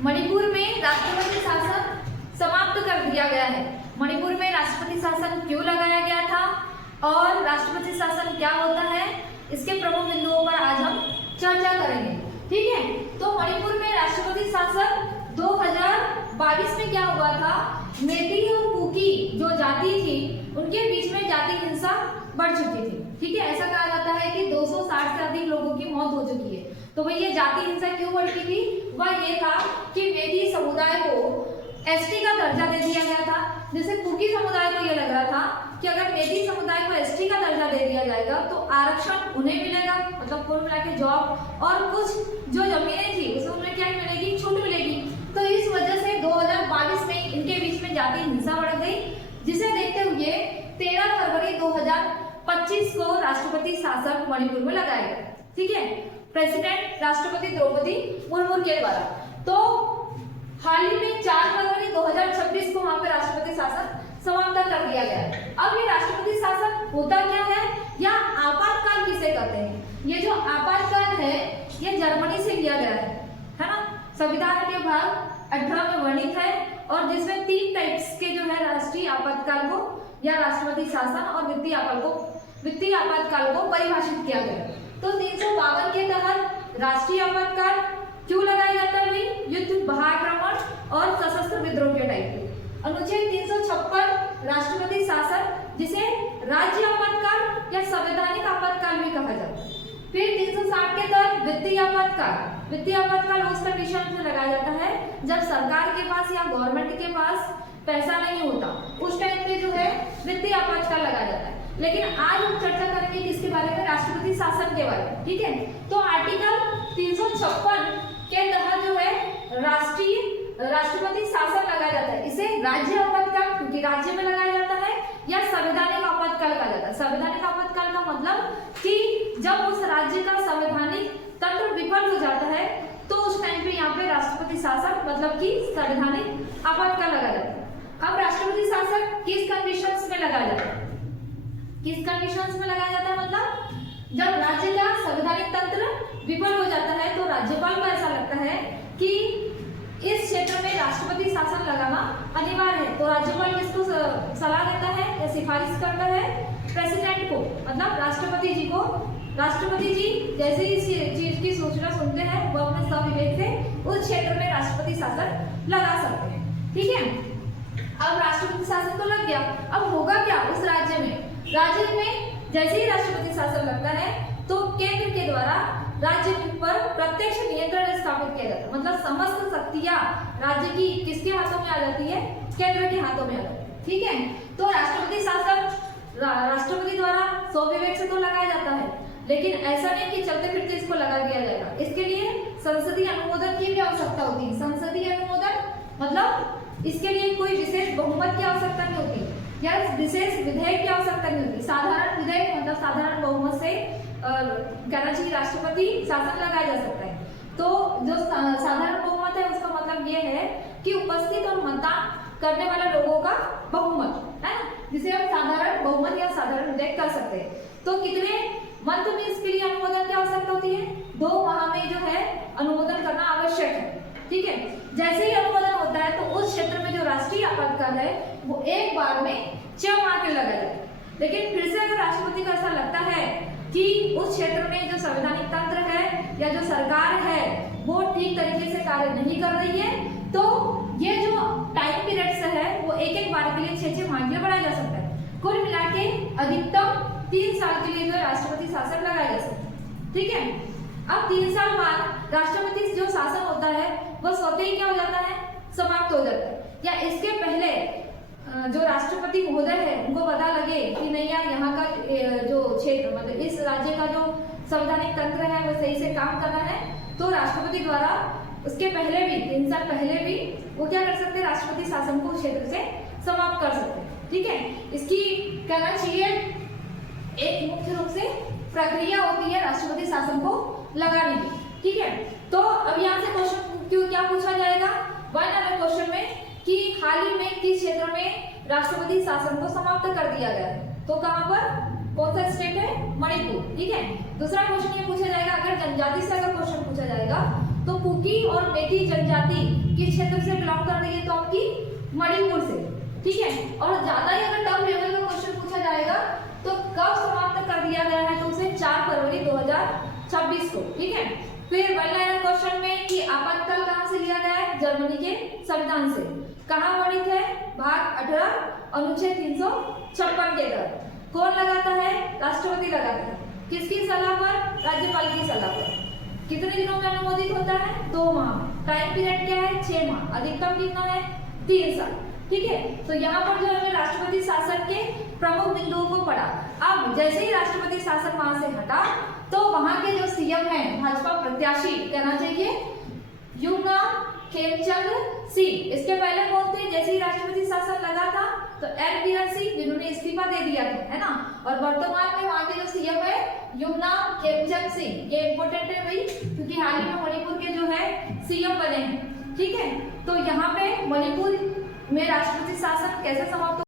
मणिपुर में राष्ट्रपति शासन समाप्त कर दिया गया है। मणिपुर में राष्ट्रपति शासन क्यों लगाया गया था और राष्ट्रपति शासन क्या होता है, इसके प्रमुख बिंदुओं पर आज हम चर्चा करेंगे। ठीक है, तो मणिपुर में राष्ट्रपति शासन 2022 में क्या हुआ था, मेती और कुकी जो जाति थी उनके बीच में जाति हिंसा बढ़ चुकी थी। ठीक है, ऐसा कहा जाता है कि 260 से अधिक लोगों की मौत हो चुकी है। तो भाई ये जाति हिंसा क्यों बढ़ती थी, वह ये था कि मेती समुदाय को एसटी का दर्जा दे दिया गया था। जैसे कुकी समुदाय को ये लग रहा था कि अगर मेती समुदाय को एसटी का दर्जा दे दिया जाएगा तो आरक्षण उन्हें मिलेगा, मतलब कुल मिला के जॉब और कुछ जो जमीनें थी उसमें उन्हें क्या मिलेगी, छूट मिलेगी। तो इस वजह से 2022 में इनके बीच में जाति हिंसा बढ़ गई, जिसे देखते हुए 13 फरवरी 2025 को राष्ट्रपति शासन मणिपुर में लगाया गया। ठीक है, प्रेसिडेंट राष्ट्रपति द्रौपदी मुर्मू के द्वारा। तो हाल ही में 4 फरवरी 2026 को वहां पे राष्ट्रपति शासन समाप्त कर दिया गया है। अब ये राष्ट्रपति शासन होता क्या है या आपातकाल किसे कहते हैं? ये जो आपातकाल है ये जर्मनी से लिया गया है ना। संविधान के भाग 18 में वर्णित है और जिसमें 3 टाइप्स के जो है राष्ट्रीय आपातकाल को या राष्ट्रपति शासन और वित्तीय आपातकाल को परिभाषित किया गया। तो 352 के तहत राष्ट्रीय आपातकाल क्यों लगाया जाता है? युद्ध, महाआक्रमण और सशस्त्र विद्रोह के टाइप पे। अनुच्छेद 356 राष्ट्रपति शासन, जिसे राज्य आपातकाल या संवैधानिक आपातकाल भी कहा जाता है। फिर 360 के तहत वित्तीय आपातकाल। वित्तीय आपातकाल उस कंडीशन में लगाया जाता है जब सरकार के पास या गवर्नमेंट के पास पैसा नहीं होता, उस टाइम पे जो है वित्तीय आपातकाल लगाया जाता है। लेकिन आज हम चर्चा करेंगे किसके बारे में, राष्ट्रपति शासन के बारे में। ठीक है, तो आर्टिकल 356 के तहत जो है राष्ट्रपति शासन लगाया जाता है। इसे राज्य आपातकाल क्योंकि राज्य में लगाया जाता है या संवैधानिक आपातकाल कहा जाता है। संवैधानिक आपातकाल का मतलब कि जब उस राज्य का संवैधानिक तंत्र विफल हो जाता है तो उस टाइम पे यहाँ पे राष्ट्रपति शासन मतलब कि संवैधानिक आपातकाल लगाया जाता है। अब राष्ट्रपति शासन किस कंडीशंस में लगाया जाता है? किस कंडीशंस में लगाया जाता है मतलब जब राज्य का संवैधानिक तंत्र विफल हो जाता है तो राज्यपाल को ऐसा लगता है कि इस क्षेत्र में राष्ट्रपति शासन लगाना अनिवार्य है। तो राज्यपाल किसको सलाह देता है या सिफारिश करता है? प्रेसिडेंट को, मतलब राष्ट्रपति जी को। राष्ट्रपति जी जैसे ही इस चीज की सूचना सुनते हैं वो अपने स्वविवेक से उस क्षेत्र में राष्ट्रपति शासन लगा सकते हैं। ठीक है, अब राष्ट्रपति शासन तो लग गया, अब होगा क्या उस राज्य में? राज्य में जैसे ही राष्ट्रपति शासन लगता है तो केंद्र के द्वारा राज्य पर प्रत्यक्ष नियंत्रण स्थापित किया जाता है। मतलब समस्त शक्तियां राज्य की किसके हाथों में आ जाती है? केंद्र के हाथों में आ जाती है। ठीक है, तो राष्ट्रपति शासन राष्ट्रपति द्वारा स्वविवेक से तो लगाया जाता है, लेकिन ऐसा नहीं कि चलते फिरते इसको लगा दिया जाएगा। इसके लिए संसदीय अनुमोदन की भी आवश्यकता होती है। संसदीय अनुमोदन मतलब इसके लिए कोई विशेष बहुमत की आवश्यकता नहीं होती या विशेष विधेयक की आवश्यकता नहीं होती। साधारण विधेयक मतलब साधारण बहुमत से कहना चाहिए राष्ट्रपति शासन लगाया जा सकता है। तो जो साधारण बहुमत है उसका मतलब ये है कि उपस्थित और मतदान करने वाले लोगों का बहुमत है, जिसे हम साधारण बहुमत या साधारण विधेयक कर सकते हैं। तो कितने मंथ में इसके लिए अनुमोदन की आवश्यकता होती है? 2 माह में जो है अनुमोदन करना आवश्यक है। ठीक है, जैसे ही अनुमोदन होता है तो उस क्षेत्र में जो राष्ट्रीय आपातकाल है वो एक बार में 6 माह के लगा जाता है। लेकिन फिर से अगर राष्ट्रपति को ऐसा लगता है कि उस क्षेत्र में जो संवैधानिक तंत्र है या जो सरकार है वो ठीक तरीके से कार्य नहीं कर रही है तो ये जो टाइम पीरियड्स है वो एक बार के लिए 6 माह के लिए बढ़ाया जा सकता है। कुल मिला के अधिकतम 3 साल के लिए जो राष्ट्रपति शासन लगाया जा सकता है। ठीक है, अब 3 साल बाद राष्ट्रपति जो शासन होता है वह स्वतः ही क्या हो जाता है? समाप्त हो जाता है। या इसके पहले जो राष्ट्रपति महोदय है उनको पता लगे कि नहीं यार यहाँ का जो क्षेत्र मतलब इस राज्य का जो संवैधानिक तंत्र है वो सही से काम कर रहा है तो राष्ट्रपति द्वारा उसके पहले भी 3 साल पहले भी वो क्या कर सकते हैं? राष्ट्रपति शासन को क्षेत्र से समाप्त कर सकते हैं। ठीक है, इसकी कहना चाहिए एक मुख्य रूप से प्रक्रिया होती है राष्ट्रपति शासन को लगाने की। ठीक है, तो अब यहाँ से क्वेश्चन क्या पूछा जाएगा 1 नंबर क्वेश्चन में कि हाल ही में किस क्षेत्र में राष्ट्रपति शासन को समाप्त कर दिया गया है? तो कहां पर? कौन सा स्टेट है? मणिपुर। ठीक है, दूसरा क्वेश्चन ये पूछा जाएगा अगर जनजाति से अगर क्वेश्चन पूछा जाएगा तो कुकी और मेटी जनजाति किस क्षेत्र से बिलोंग कर रही है, तो आपकी मणिपुर से, ठीक है। और ज्यादा ही अगर टफ लेवल का क्वेश्चन पूछा जाएगा तो कब समाप्त कर दिया गया है, तो उसे 4 फरवरी 2026 को, ठीक है। फिर 1 लाइनर क्वेश्चन में कि आपातकाल कहां से लिया गया है, जर्मनी के संविधान से। कहां वर्णित है, भाग 18 अनुच्छेद 356 के तहत। कौन लगाता है, राष्ट्रपति लगाता है। किसकी सलाह पर, राज्यपाल की सलाह पर। कितने दिनों में अनुमोदित होता है, 2 माह। टाइम पीरियड क्या है, 6 माह। अधिकतम कितना है, 3 साल, ठीक है। तो यहाँ पर जो है राष्ट्रपति शासन के प्रमुख बिंदुओं को पढ़ा। अब जैसे ही राष्ट्रपति शासन वहां से हटा तो वहां के जो सीएम हैं, भाजपा प्रत्याशी, कहना चाहिए युमनाम खेमचंद सिंह। इसके पहले कौन थे, जैसे ही राष्ट्रपति शासन लगा था तो एन बीरन सिंह, जिन्होंने इस्तीफा दे दिया था, है ना। और वर्तमान में वहां के जो सीएम है युमनाम खेमचंद सिंह। ये इंपॉर्टेंट है भाई, क्योंकि हाल ही में मणिपुर के जो है सीएम बने हैं, ठीक है। तो यहाँ पे मणिपुर में राष्ट्रपति शासन कैसे समाप्त